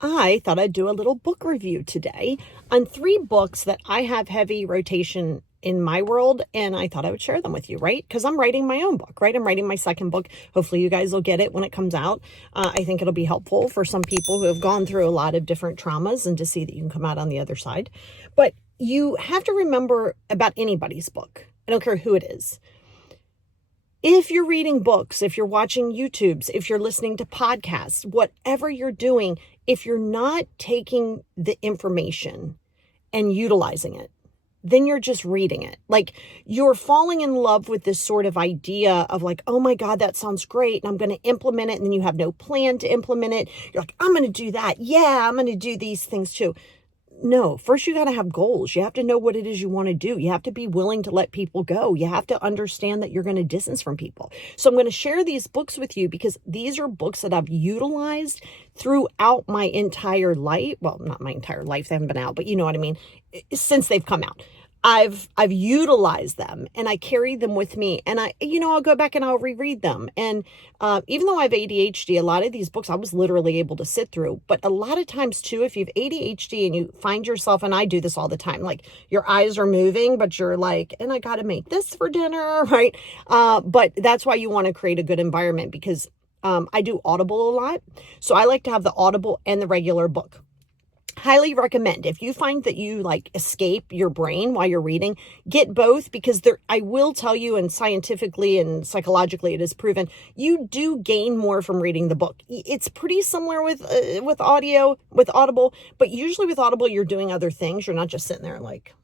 I thought I'd do a little book review today on 3 books that I have heavy rotation in my world, and I thought I would share them with you, right? Because I'm writing my own book, right? I'm writing my second book. Hopefully you guys will get it when it comes out. I think it'll be helpful for some people who have gone through a lot of different traumas and to see that you can come out on the other side. But you have to remember about anybody's book. I don't care who it is. If you're reading books, if you're watching YouTubes, if you're listening to podcasts, whatever you're doing, if you're not taking the information and utilizing it, then you're just reading it. Like you're falling in love with this sort of idea of like, oh my God, that sounds great. And I'm going to implement it. And then you have no plan to implement it. You're like, I'm going to do that. Yeah, I'm going to do these things too. No, first you got to have goals. You have to know what it is you want to do. You have to be willing to let people go. You have to understand that you're going to distance from people. So I'm going to share these books with you because these are books that I've utilized throughout my entire life. Well, not my entire life. They haven't been out, but you know what I mean? Since they've come out. I've utilized them and I carry them with me, and I'll go back and I'll reread them. And even though I have ADHD, a lot of these books I was literally able to sit through. But a lot of times too, if you have ADHD and you find yourself, and I do this all the time, like your eyes are moving, but you're like, and I got to make this for dinner, right? But that's why you want to create a good environment because I do Audible a lot. So I like to have the Audible and the regular book. Highly recommend. If you find that you like escape your brain while you're reading, get both, because I will tell you, and scientifically and psychologically it is proven, you do gain more from reading the book. It's pretty similar with Audible, but usually with Audible you're doing other things. You're not just sitting there like,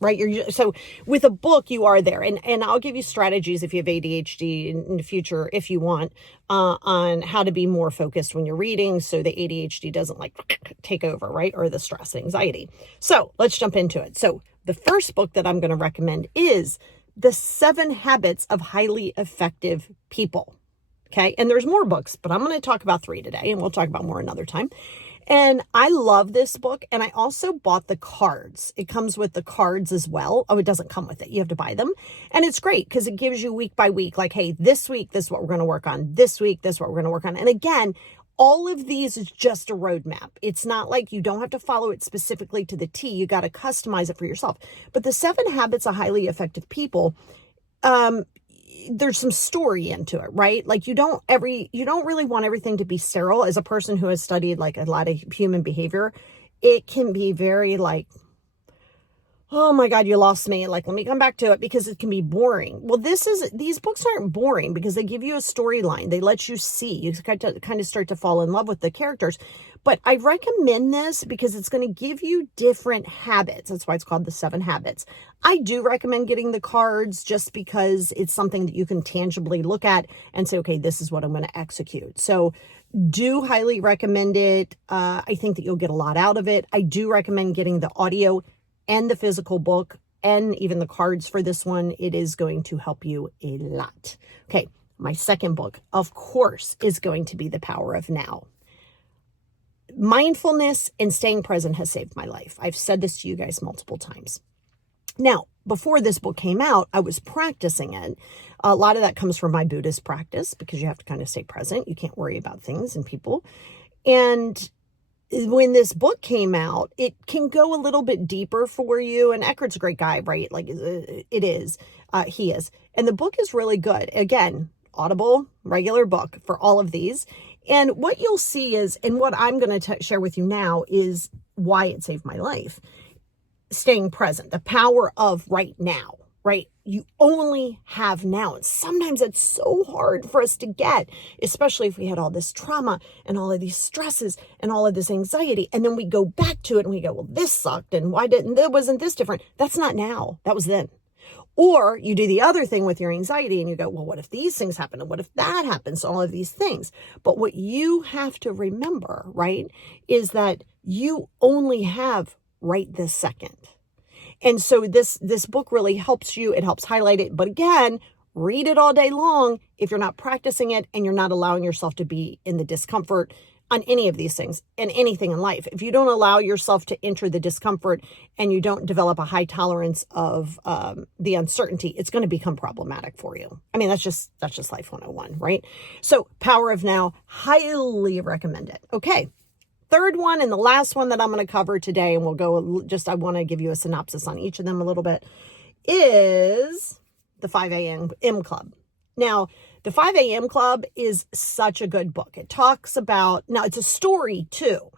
right? So with a book, you are there. And I'll give you strategies if you have ADHD in the future, if you want, on how to be more focused when you're reading so the ADHD doesn't like take over, right? Or the stress and anxiety. So let's jump into it. So the first book that I'm going to recommend is The 7 Habits of Highly Effective People. Okay. And there's more books, but I'm going to talk about 3 today, and we'll talk about more another time. And I love this book. And I also bought the cards. It comes with the cards as well. Oh, it doesn't come with it. You have to buy them. And it's great because it gives you week by week, like, hey, this week, this is what we're going to work on. This week, this is what we're going to work on. And again, all of these is just a roadmap. It's not like you don't have to follow it specifically to the T. You got to customize it for yourself. But the 7 Habits of Highly Effective People, there's some story into it, right? Like you don't really want everything to be sterile. As a person who has studied like a lot of human behavior, it can be very like, oh my God, you lost me. Like, let me come back to it, because it can be boring. Well, these books aren't boring because they give you a storyline. They let you see, you kind of start to fall in love with the characters. But I recommend this because it's going to give you different habits. That's why it's called The 7 Habits. I do recommend getting the cards just because it's something that you can tangibly look at and say, okay, this is what I'm going to execute. So do highly recommend it. I think that you'll get a lot out of it. I do recommend getting the audio and the physical book and even the cards for this one. It is going to help you a lot. Okay, my second book, of course, is going to be The Power of Now. Mindfulness and staying present has saved my life. I've said this to you guys multiple times. Now, before this book came out, I was practicing it. A lot of that comes from my Buddhist practice because you have to kind of stay present. You can't worry about things and people. And when this book came out, it can go a little bit deeper for you. And Eckhart's a great guy, right? Like it is. He is. And the book is really good. Again, Audible, regular book for all of these. And what you'll see is, and what I'm going to share with you now is why it saved my life. Staying present, the power of right now, right? You only have now. And sometimes it's so hard for us to get, especially if we had all this trauma and all of these stresses and all of this anxiety. And then we go back to it and we go, well, this sucked. And wasn't this different? That's not now. That was then. Or you do the other thing with your anxiety and you go, well, what if these things happen? And what if that happens? All of these things. But what you have to remember, right, is that you only have right this second. And so this book really helps you. It helps highlight it. But again, read it all day long if you're not practicing it and you're not allowing yourself to be in the discomfort on any of these things and anything in life. If you don't allow yourself to enter the discomfort and you don't develop a high tolerance of the uncertainty, it's going to become problematic for you. I mean, that's just life 101, right? So Power of Now, highly recommend it. Okay. third one and the last one that I'm going to cover today, and we'll go I want to give you a synopsis on each of them a little bit, is the 5 a.m. Club. Now, the 5 a.m. Club is such a good book. It talks about, now it's a story too,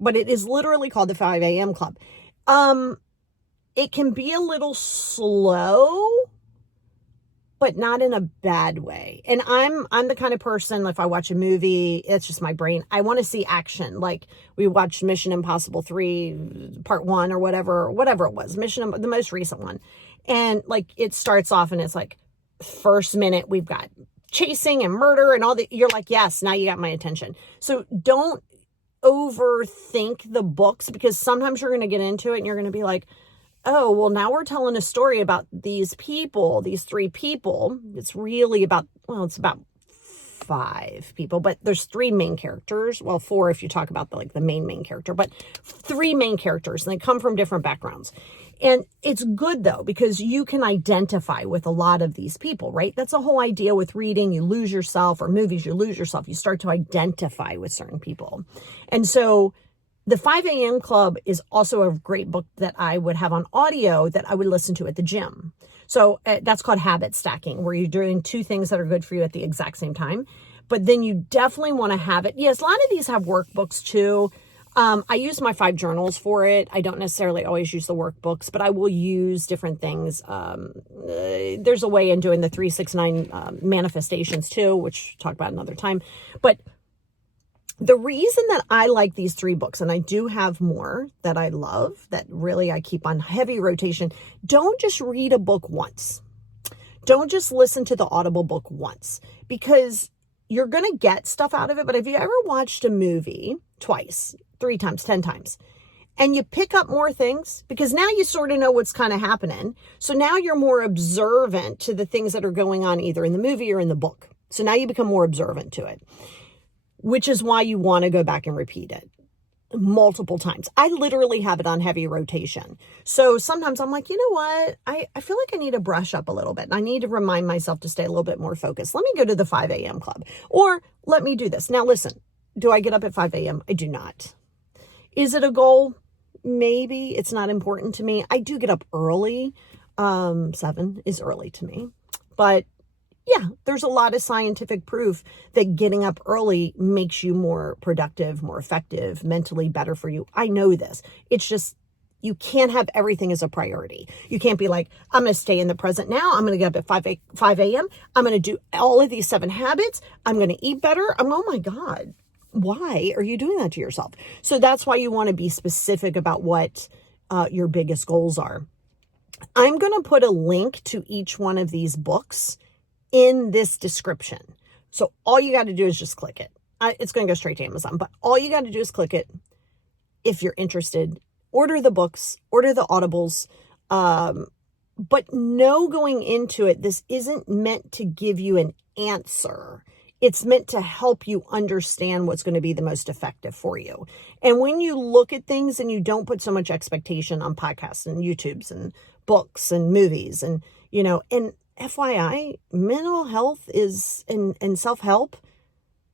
but it is literally called the 5 a.m. Club. It can be a little slow, but not in a bad way. And I'm the kind of person, if I watch a movie, it's just my brain. I want to see action. Like we watched Mission Impossible 3 Part 1 or whatever it was, the most recent one. And like it starts off and it's like first minute we've got chasing and murder and all that. You're like, yes, now you got my attention. So don't overthink the books, because sometimes you're going to get into it and you're going to be like, oh, well, now we're telling a story about these people, these 3 people. It's really about, well, it's about 5 people, but there's 3 main characters. Well, 4 if you talk about the main character, but 3 main characters, and they come from different backgrounds. And it's good though, because you can identify with a lot of these people, right? That's the whole idea with reading. You lose yourself, or movies, you lose yourself. You start to identify with certain people. And so the 5 a.m. Club is also a great book that I would have on audio that I would listen to at the gym. So that's called habit stacking, where you're doing 2 things that are good for you at the exact same time. But then you definitely want to have it. Yes, a lot of these have workbooks too. I use my 5 journals for it. I don't necessarily always use the workbooks, but I will use different things. There's a way in doing the 369 manifestations too, which I'll talk about another time. But the reason that I like these 3 books, and I do have more that I love, that really I keep on heavy rotation, don't just read a book once. Don't just listen to the Audible book once, because you're going to get stuff out of it. But have you ever watched a movie twice, 3 times, 10 times, and you pick up more things? Because now you sort of know what's kind of happening. So now you're more observant to the things that are going on either in the movie or in the book. So now you become more observant to it, which is why you want to go back and repeat it multiple times. I literally have it on heavy rotation. So sometimes I'm like, you know what? I feel like I need to brush up a little bit. And I need to remind myself to stay a little bit more focused. Let me go to the 5 a.m. Club, or let me do this. Now, listen, do I get up at 5 a.m.? I do not. Is it a goal? Maybe. It's not important to me. I do get up early. 7 is early to me, but yeah, there's a lot of scientific proof that getting up early makes you more productive, more effective, mentally better for you. I know this. It's just, you can't have everything as a priority. You can't be like, I'm going to stay in the present now. I'm going to get up at 5 a.m. I'm going to do all of these 7 habits. I'm going to eat better. Oh my God, why are you doing that to yourself? So that's why you want to be specific about what your biggest goals are. I'm going to put a link to each one of these books in this description. So all you got to do is just click it. It's going to go straight to Amazon, but all you got to do is click it. If you're interested, order the books, order the Audibles. But know going into it, this isn't meant to give you an answer. It's meant to help you understand what's going to be the most effective for you. And when you look at things and you don't put so much expectation on podcasts and YouTubes and books and movies and, and FYI, mental health is and self-help,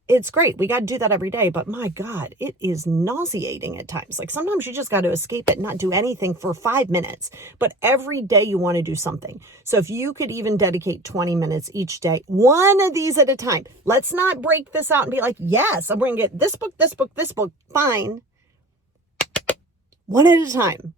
it's great. We got to do that every day. But my God, it is nauseating at times. Like sometimes you just got to escape it and not do anything for 5 minutes. But every day you want to do something. So if you could even dedicate 20 minutes each day, one of these at a time. Let's not break this out and be like, yes, I'm going to get this book, this book, this book. Fine. One at a time,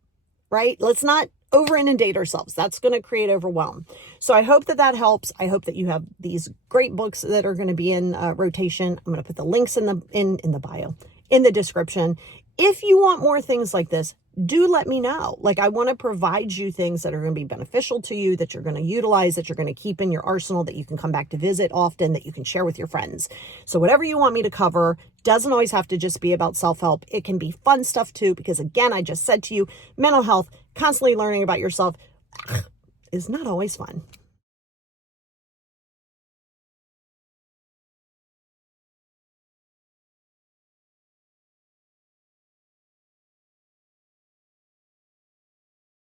right? Let's not over inundate ourselves. That's going to create overwhelm. So I hope that helps. I hope that you have these great books that are going to be in rotation. I'm going to put the links in the bio, in the description. If you want more things like this, do let me know. Like I want to provide you things that are going to be beneficial to you, that you're going to utilize, that you're going to keep in your arsenal, that you can come back to visit often, that you can share with your friends. So whatever you want me to cover doesn't always have to just be about self-help. It can be fun stuff too, because again, I just said to you, mental health, constantly learning about yourself is not always fun.